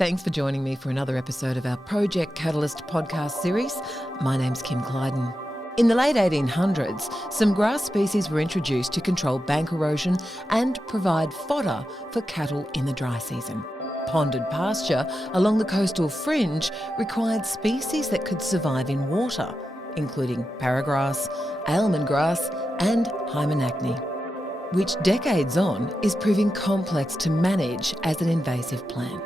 Thanks for joining me for another episode of our Project Catalyst podcast series. My name's Kim Clyden. In the late 1800s, some grass species were introduced to control bank erosion and provide fodder for cattle in the dry season. Pondered pasture along the coastal fringe required species that could survive in water, including paragrass, Aleman grass and Hymenachne, which decades on is proving complex to manage as an invasive plant.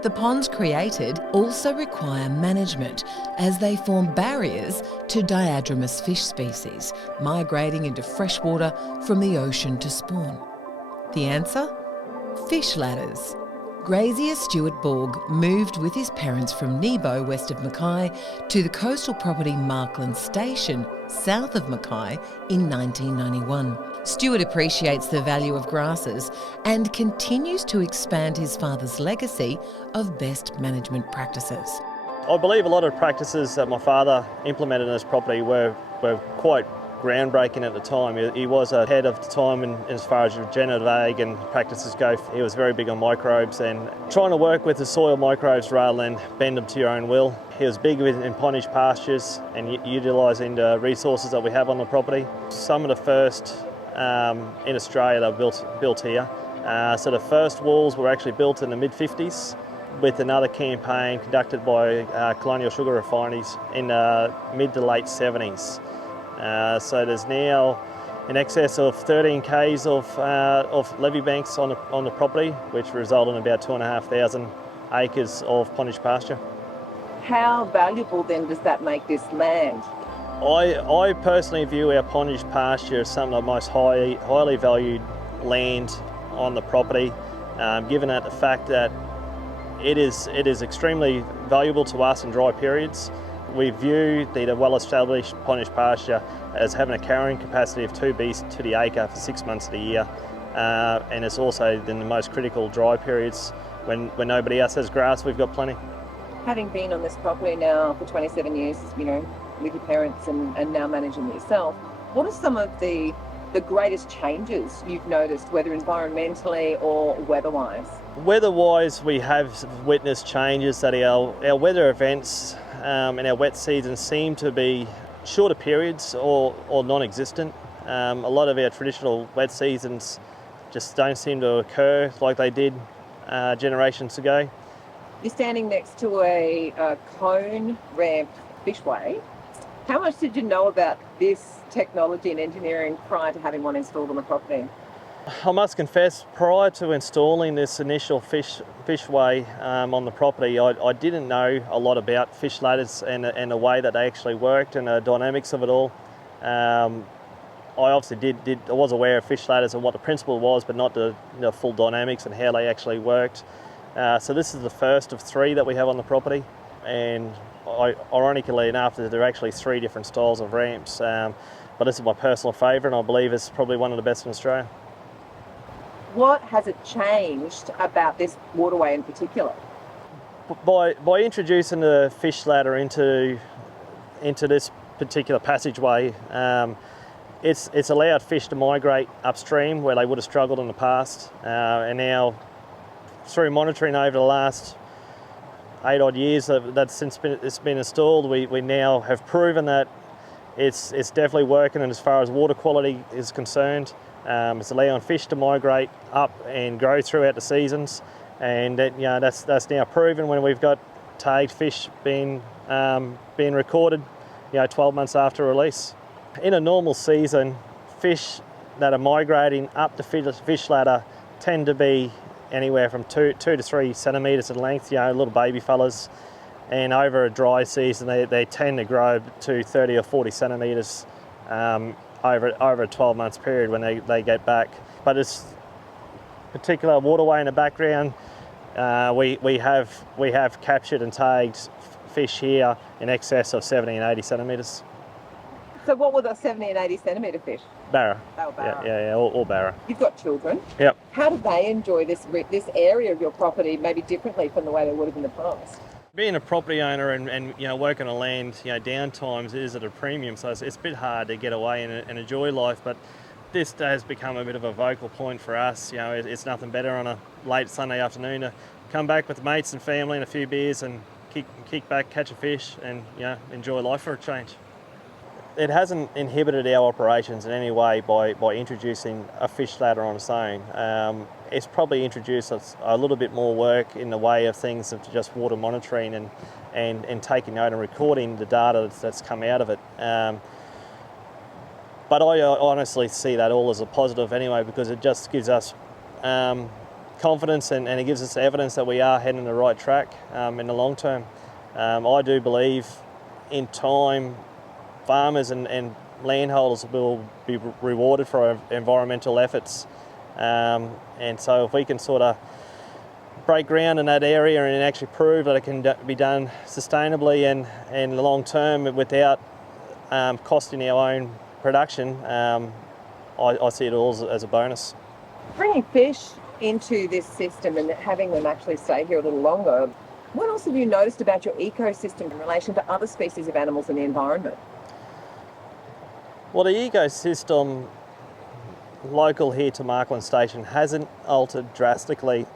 The ponds created also require management as they form barriers to diadromous fish species migrating into freshwater from the ocean to spawn. The answer? Fish ladders. Grazier Stuart Borg moved with his parents from Nebo, west of Mackay, to the coastal property Markland Station, south of Mackay, in 1991. Stuart appreciates the value of grasses and continues to expand his father's legacy of best management practices. I believe a lot of practices that my father implemented on his property were quite groundbreaking at the time. He was ahead of the time as far as regenerative ag and practices go. He was very big on microbes and trying to work with the soil microbes rather than bend them to your own will. He was big in pondered pastures and utilising the resources that we have on the property. Some of the first in Australia that were built here. So the first walls were actually built in the mid-50s with another campaign conducted by colonial sugar refineries in the mid to late 70s. So there's now in excess of 13 k's of levee banks on the property, which result in about 2,500 acres of pondered pasture. How valuable then does that make this land? I personally view our pondered pasture as some of the most highly valued land on the property, given that the fact that it is extremely valuable to us in dry periods. We view the well-established pondered pasture as having a carrying capacity of 2 beasts to the acre for 6 months of the year, and it's also in the most critical dry periods when nobody else has grass. We've got plenty. Having been on this property now for 27 years, with your parents and now managing it yourself, what are some of the greatest changes you've noticed, whether environmentally or weather-wise? Weather-wise, we have witnessed changes that our weather events and our wet seasons seem to be shorter periods or non-existent. A lot of our traditional wet seasons just don't seem to occur like they did generations ago. You're standing next to a cone ramp fishway. How much did you know about this technology and engineering prior to having one installed on the property? I must confess, prior to installing this initial fishway on the property, I didn't know a lot about fish ladders and the way that they actually worked and the dynamics of it all. I obviously I was aware of fish ladders and what the principle was, but not the full dynamics and how they actually worked. So this is the first of 3 that we have on the property, and ironically enough, there are actually 3 different styles of ramps, but this is my personal favourite, and I believe it's probably one of the best in Australia. What has it changed about this waterway in particular? By introducing the fish ladder into this particular passageway, it's allowed fish to migrate upstream where they would have struggled in the past, and now through monitoring over the last 8 odd years that since it's been installed, we now have proven that it's definitely working, and as far as water quality is concerned, it's allowing fish to migrate up and grow throughout the seasons, and that's now proven when we've got tagged fish being recorded 12 months after release. In a normal season, fish that are migrating up the fish ladder tend to be anywhere from 2 to 3 centimetres in length, little baby fellas, and over a dry season they tend to grow to 30 or 40 centimetres over a 12 months period when they get back. But this particular waterway in the background, we have captured and tagged fish here in excess of 70 and 80 centimetres. So what were the 70 and 80 centimetre fish? Barra. They were barra. Yeah, all barra. You've got children. Yep. How do they enjoy this area of your property maybe differently from the way they would have in the past? Being a property owner and working on land, downtimes is at a premium, so it's a bit hard to get away and enjoy life. But this has become a bit of a vocal point for us. It's nothing better on a late Sunday afternoon to come back with mates and family and a few beers and kick back, catch a fish, and enjoy life for a change. It hasn't inhibited our operations in any way by introducing a fish ladder on its own. It's probably introduced us a little bit more work in the way of things of just water monitoring and taking note and recording the data that's come out of it. But I honestly see that all as a positive anyway, because it just gives us confidence and it gives us evidence that we are heading the right track in the long term. I do believe in time farmers and landholders will be rewarded for our environmental efforts. And so if we can sort of break ground in that area and actually prove that it can be done sustainably and in the long term without costing our own production, I see it all as a bonus. Bringing fish into this system and having them actually stay here a little longer, what else have you noticed about your ecosystem in relation to other species of animals in the environment? Well, the ecosystem local here to Markland Station hasn't altered drastically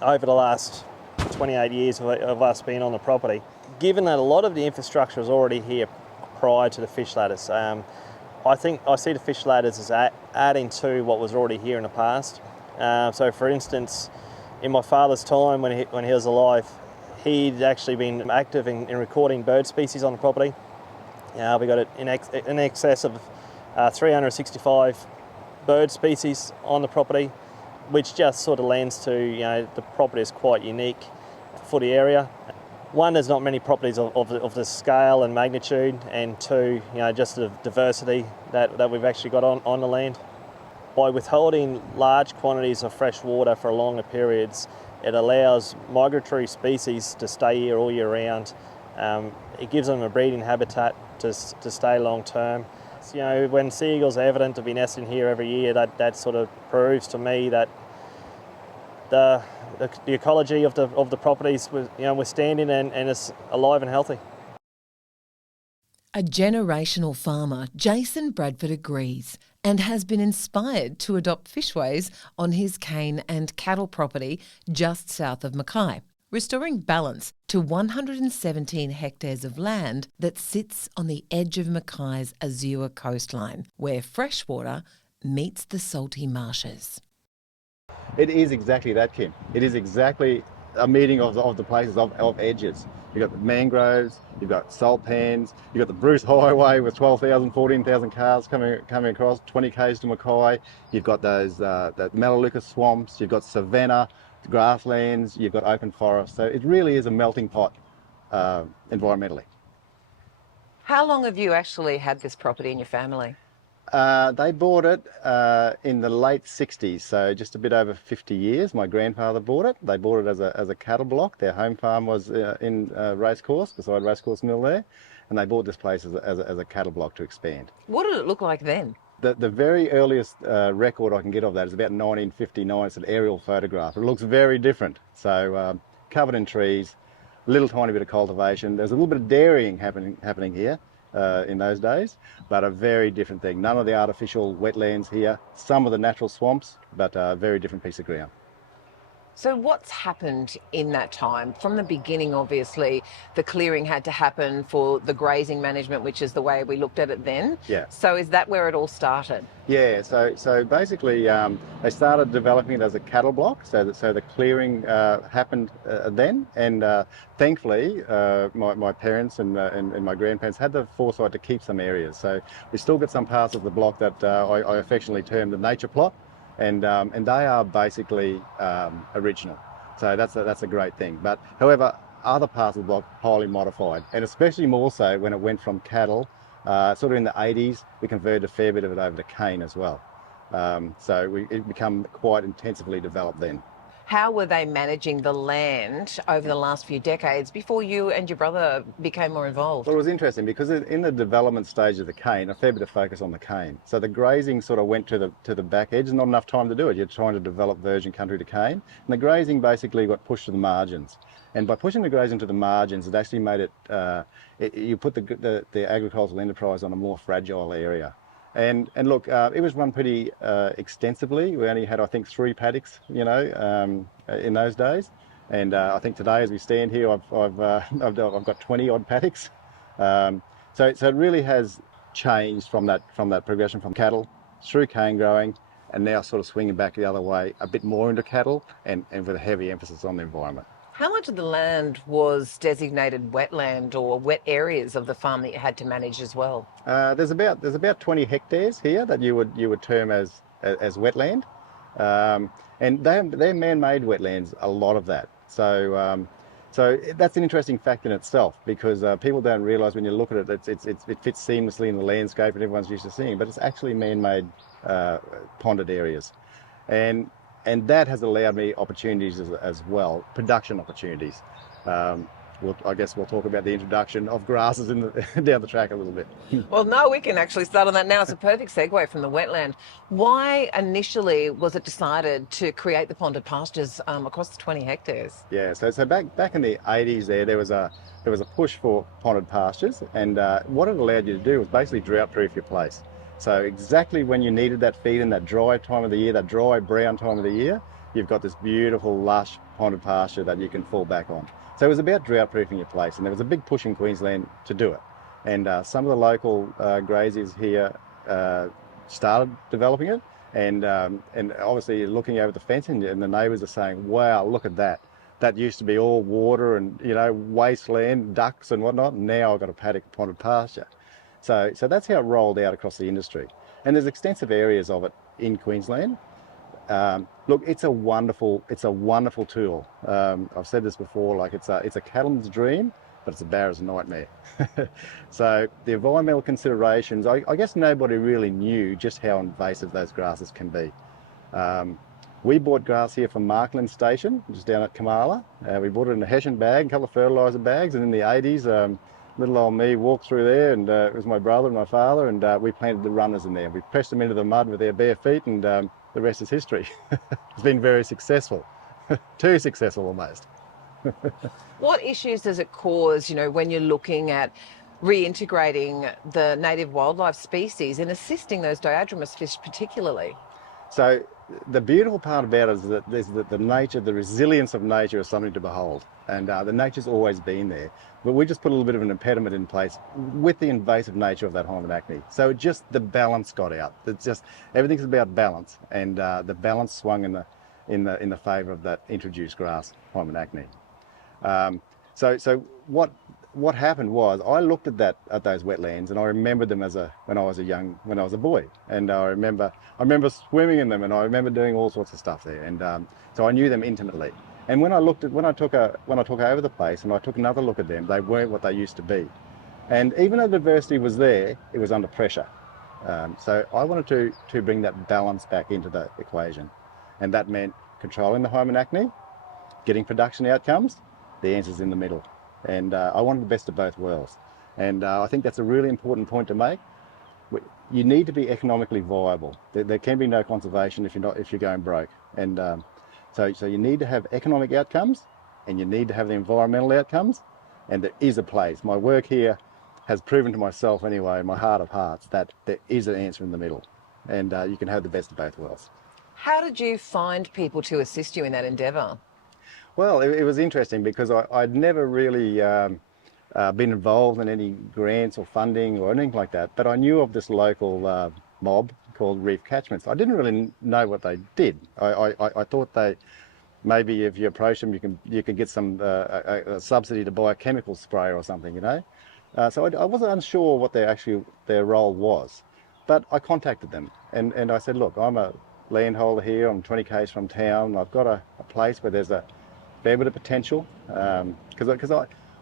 over the last 28 years of us being on the property. Given that a lot of the infrastructure is already here prior to the fish ladders, I think I see the fish ladders as adding to what was already here in the past. So for instance, in my father's time when he was alive, he'd actually been active in recording bird species on the property. We got it in excess of 365 bird species on the property, which just sort of lends to, the property is quite unique for the area. One, there's not many properties of this scale and magnitude, and two, just the diversity that we've actually got on the land. By withholding large quantities of fresh water for longer periods, it allows migratory species to stay here all year round. It gives them a breeding habitat to stay long term. So, when seagulls are evident to be nesting here every year, that sort of proves to me that the ecology of the properties we're standing and it's alive and healthy. A generational farmer, Jason Bradford agrees and has been inspired to adopt fishways on his cane and cattle property just south of Mackay, restoring balance to 117 hectares of land that sits on the edge of Mackay's azure coastline, where freshwater meets the salty marshes. It is exactly that, Kim. It is exactly a meeting of the places of edges. You've got the mangroves, you've got salt pans, you've got the Bruce Highway with 12,000, 14,000 cars coming across, 20 k's to Mackay. You've got those the Melaleuca swamps, you've got savanna, grasslands, you've got open forest. So it really is a melting pot environmentally. How long have you actually had this property in your family? They bought it in the late 60s, so just a bit over 50 years. My grandfather bought it. They bought it as a cattle block. Their home farm was in Racecourse, beside Racecourse Mill there, and they bought this place as a cattle block to expand. What did it look like then? The very earliest record I can get of that is about 1959. It's an aerial photograph. It looks very different. So covered in trees, a little tiny bit of cultivation. There's a little bit of dairying happening here. In those days, but a very different thing. None of the artificial wetlands here, some of the natural swamps, but a very different piece of ground. So what's happened in that time? From the beginning, obviously, the clearing had to happen for the grazing management, which is the way we looked at it then. Yeah. So is that where it all started? Yeah, so basically they started developing it as a cattle block, so the clearing happened then, and thankfully my parents and my grandparents had the foresight to keep some areas. So we still got some parts of the block that I affectionately term the nature plot, and they are basically original. So that's a great thing. But however, other parts of the block highly modified, and especially more so when it went from cattle. Sort of in the 80s, we converted a fair bit of it over to cane as well. So it became quite intensively developed then. How were they managing the land over the last few decades before you and your brother became more involved? Well, it was interesting because in the development stage of the cane, a fair bit of focus on the cane. So the grazing sort of went to the back edge, not enough time to do it. You're trying to develop virgin country to cane. And the grazing basically got pushed to the margins. And by pushing the grazing to the margins, it actually made you put the agricultural enterprise on a more fragile area. And look, it was run pretty extensively. We only had, I think, 3 paddocks, in those days. And I think today, as we stand here, I've got 20 odd paddocks. So it really has changed from that progression from cattle through cane growing, and now sort of swinging back the other way a bit more into cattle, and with a heavy emphasis on the environment. How much of the land was designated wetland or wet areas of the farm that you had to manage as well? There's about 20 hectares here that you would term as wetland, and they're man-made wetlands. A lot of that. So that's an interesting fact in itself, because people don't realise when you look at it, it fits seamlessly in the landscape and everyone's used to seeing, but it's actually man-made pondered areas, and that has allowed me opportunities as well, production opportunities. I guess we'll talk about the introduction of grasses down the track a little bit. Well, no, we can actually start on that now. It's a perfect segue from the wetland. Why initially was it decided to create the pondered pastures across the 20 hectares? Yeah, so back in the 80s there was a push for pondered pastures, and what it allowed you to do was basically drought-proof your place. So exactly when you needed that feed in that dry time of the year, that dry brown time of the year, you've got this beautiful lush pondered pasture that you can fall back on. So it was about drought-proofing your place, and there was a big push in Queensland to do it. And some of the local graziers here started developing it, and obviously looking over the fence, and the neighbours are saying, "Wow, look at that! That used to be all water and wasteland, ducks and whatnot. And now I've got a paddock of pondered pasture." So that's how it rolled out across the industry. And there's extensive areas of it in Queensland. Look, it's a wonderful tool. I've said this before, like it's a cattleman's dream, but it's a barrow's nightmare. So the environmental considerations, I guess nobody really knew just how invasive those grasses can be. We bought grass here from Markland Station, just down at Kamala. We bought it in a Hessian bag, a couple of fertiliser bags, and in the 80s, little old me walked through there, and it was my brother and my father, and we planted the runners in there. We pressed them into the mud with their bare feet, and the rest is history. It's been very successful. Too successful almost. What issues does it cause, when you're looking at reintegrating the native wildlife species and assisting those diadromous fish particularly? So the beautiful part about it is that the nature, the resilience of nature is something to behold. And the nature's always been there. But we just put a little bit of an impediment in place with the invasive nature of that Hymenachne. So just the balance got out. It's just, everything's about balance. And the balance swung in the favour of that introduced grass, Hymenachne. So what happened was, I looked at those wetlands, and I remembered them when I was a boy, and I remember swimming in them, and I remember doing all sorts of stuff there, and so I knew them intimately. And when I took over the place and I took another look at them, they weren't what they used to be. And even though diversity was there, it was under pressure. So I wanted to bring that balance back into the equation, and that meant controlling the Hymenachne, getting production outcomes. The answer's in the middle. And I wanted the best of both worlds. And I think that's a really important point to make. You need to be economically viable. There can be no conservation if you're going broke. And so you need to have economic outcomes, and you need to have the environmental outcomes. And there is a place. My work here has proven to myself anyway, in my heart of hearts, that there is an answer in the middle. And you can have the best of both worlds. How did you find people to assist you in that endeavour? Well, it was interesting because I'd never really been involved in any grants or funding or anything like that, but I knew of this local mob called Reef Catchments. I didn't really know what they did. I thought maybe if you approach them, you could get some a subsidy to buy a chemical sprayer or something, So I wasn't unsure what their role was, but I contacted them and I said, look, I'm a landholder here. I'm 20 k's from town. I've got a place where there's a fair bit of potential, because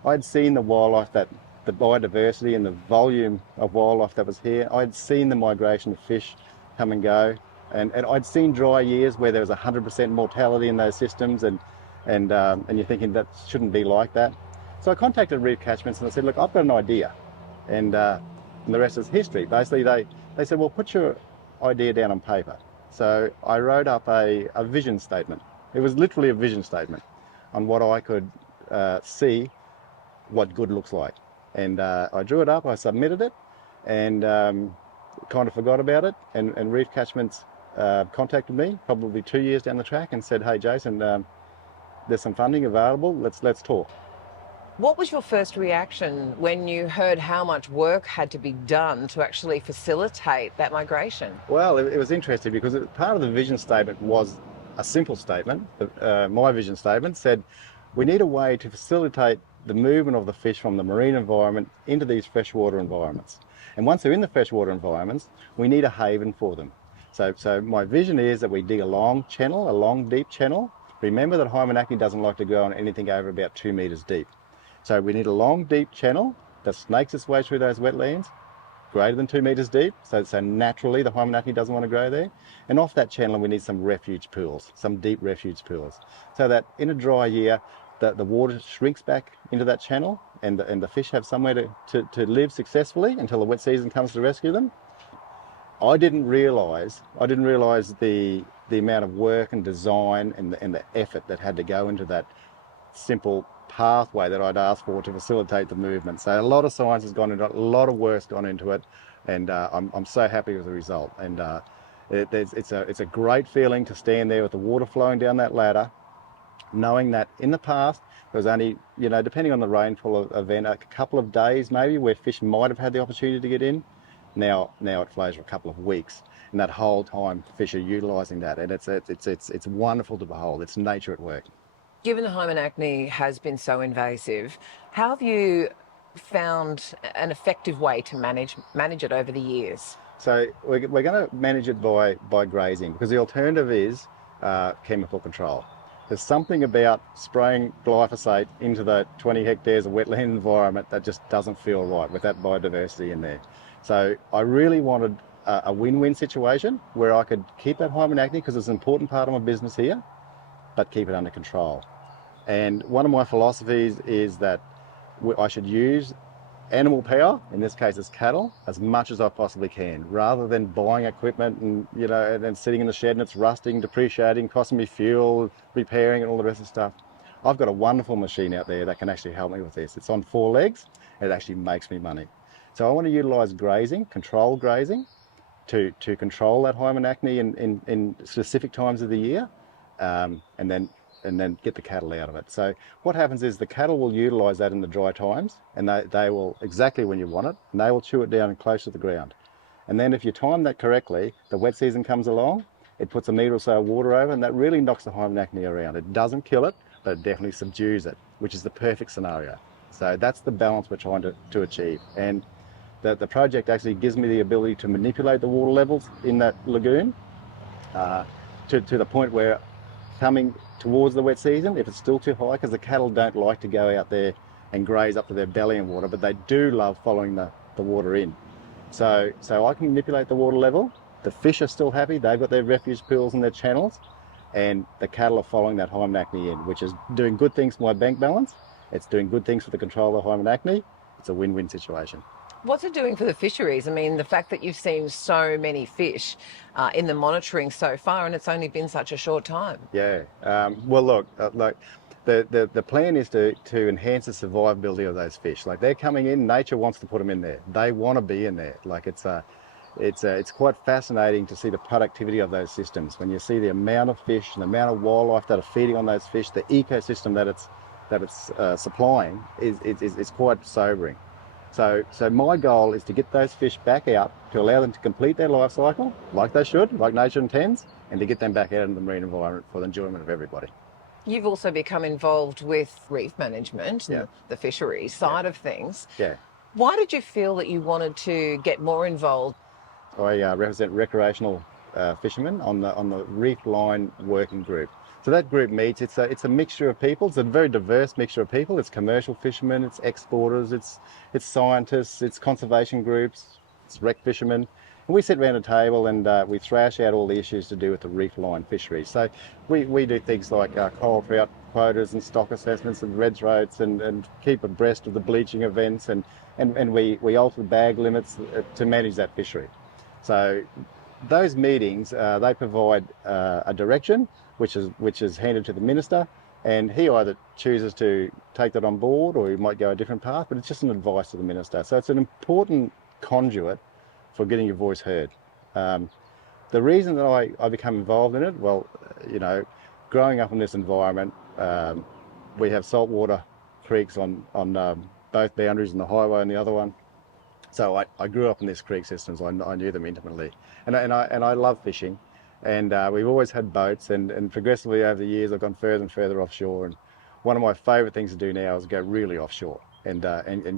I'd seen the wildlife, the biodiversity and the volume of wildlife that was here. I'd seen the migration of fish come and go, and I'd seen dry years where there was 100% mortality in those systems, and you're thinking that shouldn't be like that. So I contacted Reef Catchments and I said, look, I've got an idea, and the rest is history. Basically, they said, well, put your idea down on paper. So I wrote up a vision statement. It was literally a vision statement on what I could see what good looks like. And I drew it up, I submitted it, and kind of forgot about it. And Reef Catchments contacted me probably 2 years down the track and said, hey Jason, there's some funding available, let's talk. What was your first reaction when you heard how much work had to be done to actually facilitate that migration? Well, it was interesting because part of the vision statement was a simple statement. My vision statement said, we need a way to facilitate the movement of the fish from the marine environment into these freshwater environments. And once they're in the freshwater environments, we need a haven for them. So my vision is that we dig a long channel, a long deep channel. Remember that Hymenachne doesn't like to go on anything over about 2 metres deep. So we need a long deep channel that snakes its way through those wetlands, greater than 2 metres deep, so naturally the Hymenachne doesn't want to grow there. And off that channel we need some refuge pools, some deep refuge pools, so that in a dry year the water shrinks back into that channel and the fish have somewhere to live successfully until the wet season comes to rescue them. I didn't realise the amount of work and design and the effort that had to go into that simple pathway that I'd asked for to facilitate the movement. So a lot of science has gone into it, a lot of work's gone into it, and I'm so happy with the result. And it's a great feeling to stand there with the water flowing down that ladder, knowing that in the past there was only, depending on the rainfall event, a couple of days maybe where fish might have had the opportunity to get in. Now it flows for a couple of weeks, and that whole time fish are utilising that, and it's wonderful to behold. It's nature at work. Given the Hymenachne has been so invasive, how have you found an effective way to manage it over the years? So we're going to manage it by grazing, because the alternative is chemical control. There's something about spraying glyphosate into the 20 hectares of wetland environment that just doesn't feel right with that biodiversity in there. So I really wanted a win-win situation where I could keep that Hymenachne, because it's an important part of my business here, but keep it under control. And one of my philosophies is that I should use animal power, in this case it's cattle, as much as I possibly can, rather than buying equipment and and then sitting in the shed and it's rusting, depreciating, costing me fuel, repairing and all the rest of the stuff. I've got a wonderful machine out there that can actually help me with this. It's on 4 legs and it actually makes me money. So I want to utilise grazing, controlled grazing, to control that Hymenachne in specific times of the year, and then get the cattle out of it. So what happens is the cattle will utilise that in the dry times, and they will, exactly when you want it, and they will chew it down close to the ground. And then if you time that correctly, the wet season comes along, it puts a metre or so of water over, and that really knocks the Hymenachne around. It doesn't kill it, but it definitely subdues it, which is the perfect scenario. So that's the balance we're trying to achieve. And the project actually gives me the ability to manipulate the water levels in that lagoon to the point where, coming towards the wet season, if it's still too high, because the cattle don't like to go out there and graze up to their belly in water, but they do love following the water in. So I can manipulate the water level. The fish are still happy, they've got their refuge pools and their channels, and the cattle are following that Hymenachne in, which is doing good things for my bank balance. It's doing good things for the control of the Hymenachne. It's a win-win situation. What's it doing for the fisheries? I mean, the fact that you've seen so many fish in the monitoring so far, and it's only been such a short time. Yeah. Well, look, the plan is to enhance the survivability of those fish. Like, they're coming in, nature wants to put them in there. They want to be in there. Like, it's quite fascinating to see the productivity of those systems. When you see the amount of fish and the amount of wildlife that are feeding on those fish, the ecosystem that it's supplying is quite sobering. So my goal is to get those fish back out, to allow them to complete their life cycle, like they should, like nature intends, and to get them back out into the marine environment for the enjoyment of everybody. You've also become involved with reef management, and the fisheries side of things. Yeah. Why did you feel that you wanted to get more involved? I represent recreational fishermen on the reef line working group. So that group meets, it's a mixture of people. It's a very diverse mixture of people. It's commercial fishermen, it's exporters, it's scientists, it's conservation groups, it's rec fishermen. And we sit around a table and we thrash out all the issues to do with the reef line fisheries. So we do things like coral trout quotas and stock assessments and reds rates and keep abreast of the bleaching events and we alter bag limits to manage that fishery. So those meetings, they provide a direction which is handed to the minister, and he either chooses to take that on board or he might go a different path, but it's just an advice to the minister. So it's an important conduit for getting your voice heard. The reason that I become involved in it, well, growing up in this environment, we have saltwater creeks on both boundaries, and the highway and the other one. So I grew up in these creek systems. I knew them intimately, and I love fishing, and we've always had boats, and progressively over the years I've gone further and further offshore. And one of my favourite things to do now is go really offshore and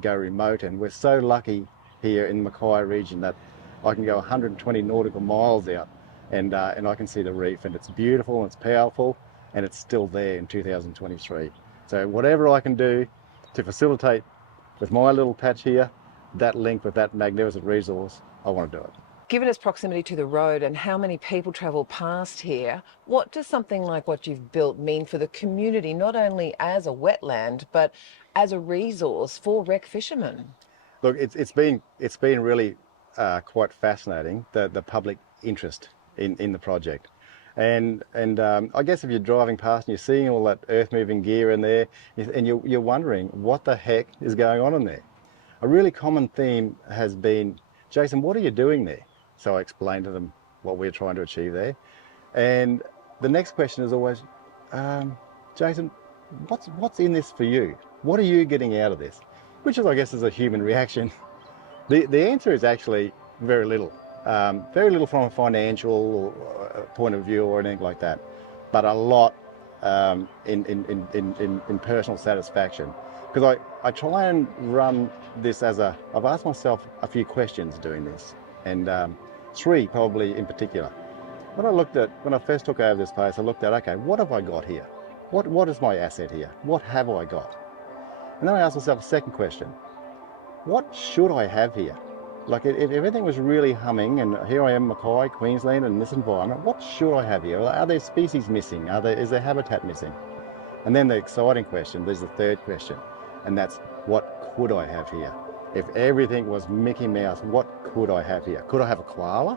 go remote. And we're so lucky here in the Mackay region that I can go 120 nautical miles out, and I can see the reef, and it's beautiful and it's powerful, and it's still there in 2023. So whatever I can do to facilitate with my little patch here, that link with that magnificent resource, I want to do it. Given its proximity to the road and how many people travel past here, what does something like what you've built mean for the community, not only as a wetland, but as a resource for rec fishermen? Look, it's been really quite fascinating, the public interest in the project. And I guess if you're driving past and you're seeing all that earth-moving gear in there, and you're wondering what the heck is going on in there. A really common theme has been, Jason, what are you doing there? So I explained to them what we're trying to achieve there. And the next question is always, Jason, what's in this for you? What are you getting out of this? Which is, I guess, is a human reaction. The answer is actually very little. Very little from a financial point of view or anything like that, but a lot in personal satisfaction. Because I try and run this as I've asked myself a few questions doing this, and 3 probably in particular. When I first took over this place, I looked at, okay, what have I got here? What is my asset here? What have I got? And then I asked myself a second question. What should I have here? Like, if everything was really humming, and here I am, Mackay, Queensland, in this environment, what should I have here? Are there species missing? Is there habitat missing? And then the exciting question, there's the third question, and that's, what could I have here? If everything was Mickey Mouse, what could I have here? Could I have a koala?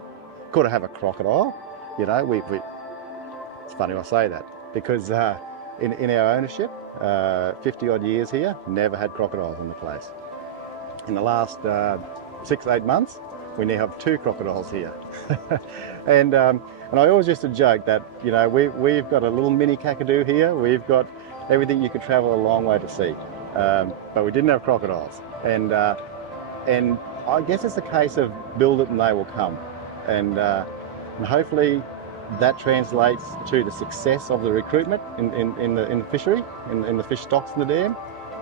Could I have a crocodile? You know, it's funny I say that, because in our ownership, 50 odd years here, never had crocodiles in the place. In the last 6-8 months, we now have 2 crocodiles here. and I always used to joke that, you know, we've got a little mini kakadu here. We've got everything you could travel a long way to see, but we didn't have crocodiles. And I guess it's a case of build it and they will come. And hopefully that translates to the success of the recruitment in the fishery, in the fish stocks in the dam,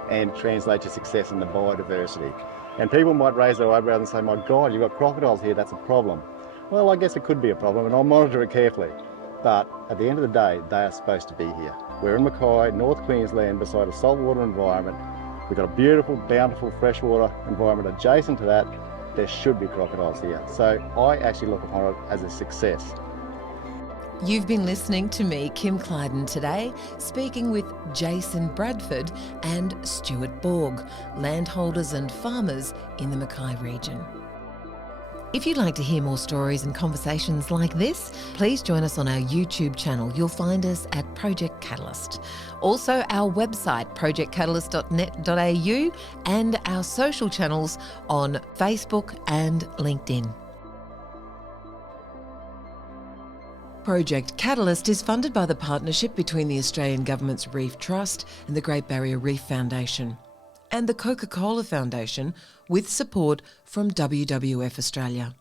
and translate to success in the biodiversity. And people might raise their eyebrows and say, my God, you've got crocodiles here, that's a problem. Well, I guess it could be a problem, and I'll monitor it carefully. But at the end of the day, they are supposed to be here. We're in Mackay, North Queensland, beside a saltwater environment. We've got a beautiful, bountiful freshwater environment adjacent to that. There should be crocodiles here. So I actually look upon it as a success. You've been listening to me, Kim Clyden, today, speaking with Jason Bradford and Stuart Borg, landholders and farmers in the Mackay region. If you'd like to hear more stories and conversations like this, please join us on our YouTube channel. You'll find us at Project Catalyst. Also, our website, projectcatalyst.net.au, and our social channels on Facebook and LinkedIn. Project Catalyst is funded by the partnership between the Australian Government's Reef Trust and the Great Barrier Reef Foundation, and the Coca-Cola Foundation, with support from WWF Australia.